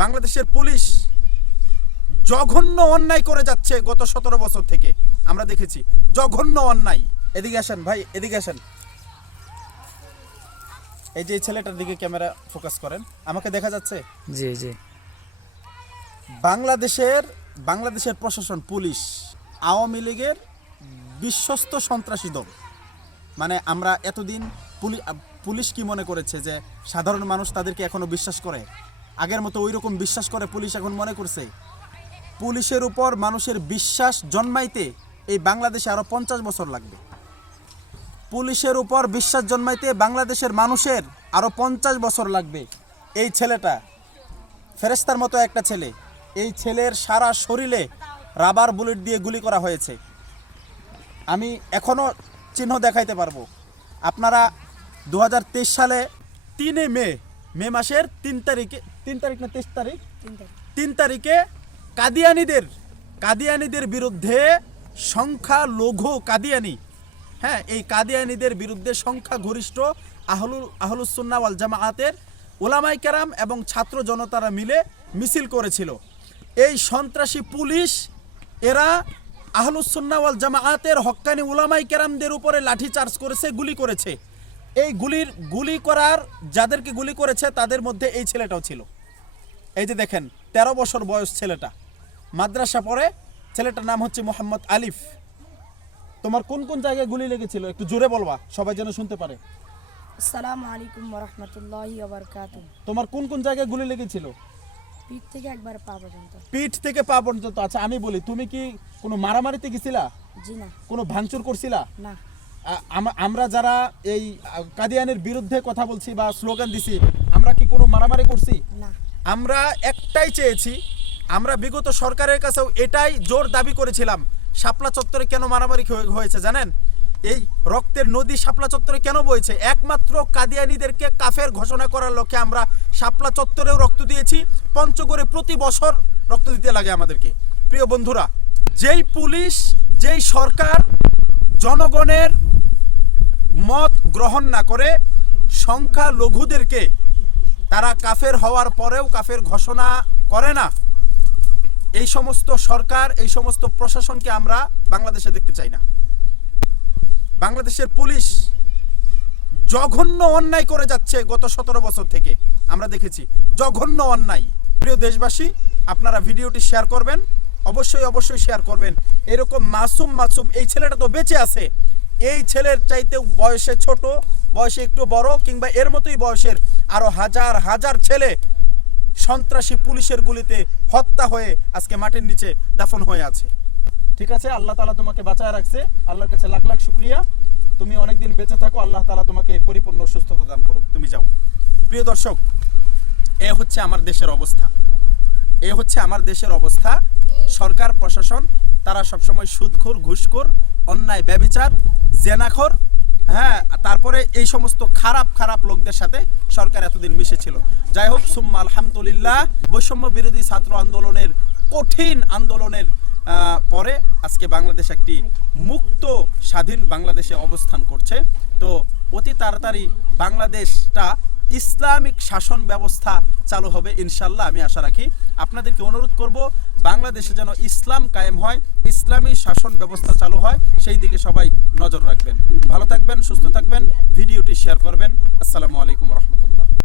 বাংলাদেশের পুলিশ জঘন্য অন্যায় করে যাচ্ছে গত 17 বছর থেকে আমরা দেখেছি। জঘন্য অন্যায়। এদিকে আসেন ভাই, এদিকে আসেন। এই যে ছেলেটার দিকে ক্যামেরা ফোকাস করেন, আমাকে দেখা যাচ্ছে? জি জি। বাংলাদেশের প্রশাসন, পুলিশ আওয়ামী লীগের বিশ্বস্ত সন্ত্রাসী দল। মানে আমরা এতদিন পুলিশ কি মনে করেছে যে সাধারণ মানুষ তাদেরকে এখনো বিশ্বাস করে? আগের মতো ওই রকম বিশ্বাস করে পুলিশ এখন মনে করছে? পুলিশের উপর মানুষের বিশ্বাস জন্মাইতে এই বাংলাদেশে আরো 50 বছর লাগবে। পুলিশের উপর বিশ্বাস জন্মাইতে বাংলাদেশের মানুষের আরো 50 বছর লাগবে। এই ছেলেটা ফেরেশতার মতো একটা ছেলে, এই ছেলের সারা শরীরে রাবার বুলেট দিয়ে গুলি করা হয়েছে। আমি এখনো চিহ্ন দেখাইতে পারবো। আপনারা 2023 সালে 3 মে মাসের 3 তারিখে, 3 তারিখ না 23 তারিখ, 3 তারিখে কাদিয়ানিদের বিরুদ্ধে সংখ্যালঘু কাদিয়ানি, হ্যাঁ, এই কাদিয়ানিদের বিরুদ্ধে সংখ্যাগরিষ্ঠ আহলুস সুন্নাহ ওয়াল জামাআতের উলামায়ে কেরাম এবং ছাত্র জনতারা মিলে মিছিল করেছিল। এই সন্ত্রাসী পুলিশ এরা আহলুস সুন্নাহ ওয়াল জামাআতের হক্কানি উলামায়ে কেরামদের উপরে লাঠি চার্জ করেছে, গুলি করেছে। এই গুলি করার যাদেরকে গুলি করেছে তাদের মধ্যে এই ছেলেটাও ছিল। এই যে দেখেন, 13 বছর বয়স ছেলেটা, মাদ্রাসা পড়ে। ছেলেটার নাম হচ্ছে মোহাম্মদ আলিফ। তোমার কোন কোন জায়গায় গুলি লেগেছিল একটু জোরে বলবা, সবাই যেন শুনতে পারে। আসসালামু আলাইকুম ওয়া রাহমাতুল্লাহি ওয়া বারাকাতুহু। তোমার কোন কোন জায়গায় গুলি লেগেছিল? পিঠ থেকে একবার পা পর্যন্ত। পিঠ থেকে পা পর্যন্ত। আচ্ছা, আমি বলি, তুমি কি কোনো মারামারিতে গেছিলা? জি না। কোনো ভাঙচুর করছিলা? না। আমরা যারা এই কাদিয়ানের বিরুদ্ধে কথা বলছি বা স্লোগান দিছি, আমরা কি কোনো মারামারি করছি? না। আমরা একটাই চেয়েছি, আমরা বিগত সরকারের কাছেও এটাই জোর দাবি করেছিলাম। শাপলা চত্বরে কেন মারামারি হয়েছে জানেন? এই রক্তের নদী শাপলা চত্বরে কেন বইছে? একমাত্র কাদিয়ানিদেরকে কাফের ঘোষণা করার লক্ষ্যে আমরা শাপলা চত্বরেও রক্ত দিয়েছি। পঞ্চগড়ে প্রতি বছর রক্ত দিতে লাগে আমাদেরকে। প্রিয় বন্ধুরা, যেই পুলিশ, যেই সরকার জনগণের মত গ্রহণ না করে সংখ্যালঘুদেরকে তারা কাফের হওয়ার পরেও কাফের ঘোষণা করে না, এই সমস্ত সরকার, এই সমস্ত প্রশাসনকে আমরা বাংলাদেশে দেখতে চাই না। বাংলাদেশের পুলিশ জঘন্য অন্যায় করে যাচ্ছে গত 17 বছর থেকে আমরা দেখেছি। জঘন্য অন্যায়। প্রিয় দেশবাসী, আপনারা ভিডিওটি শেয়ার করবেন, অবশ্যই শেয়ার করবেন। এরকম মাসুম এই ছেলেটা তো বেঁচে আছে, এই ছেলের চাইতেও বয়সে ছোট, বয়সে একটু বড় কিংবা এর মতোই বয়সের আরো হাজার হাজার ছেলে সন্ত্রাসী পুলিশের গুলিতে হত্যা হয়ে আজকে মাটির নিচে দাফন হয়ে আছে। ঠিক আছে, আল্লাহ তাআলা তোমাকে বাঁচায় রাখছে। আল্লাহর কাছে লাখ লাখ শুকরিয়া। তুমি অনেকদিন বেঁচে থাকো, আল্লাহ তাআলা তোমাকে পরিপূর্ণ সুস্থতা দান করুক। তুমি যাও। প্রিয় দর্শক, এ হচ্ছে আমার দেশের অবস্থা। সরকার প্রশাসন তারা সবসময় সুদখোর, ঘুষখোর, অন্যায়, ব্যভিচার, জেনাখোর, হ্যাঁ, তারপরে এই সমস্ত খারাপ লোকদের সাথে সরকার এতদিন মিশেছিল। যাই হোক, সুম্মা আলহামদুলিল্লাহ, বৈষম্য বিরোধী ছাত্র আন্দোলনের কঠিন আন্দোলনের পরে আজকে বাংলাদেশ একটি মুক্ত স্বাধীন বাংলাদেশে অবস্থান করছে। তো অতি তাড়াতাড়ি বাংলাদেশটা ইসলামিক শাসন ব্যবস্থা চালু হবে ইনশাল্লাহ, আমি আশা রাখি। আপনাদেরকে অনুরোধ করব, বাংলাদেশে যেন ইসলাম কায়েম হয়, ইসলামী শাসন ব্যবস্থা চালু হয়, সেই দিকে সবাই নজর রাখবেন। ভালো থাকবেন, সুস্থ থাকবেন, ভিডিওটি শেয়ার করবেন। আসসালামু আলাইকুম রহমতুল্লাহ।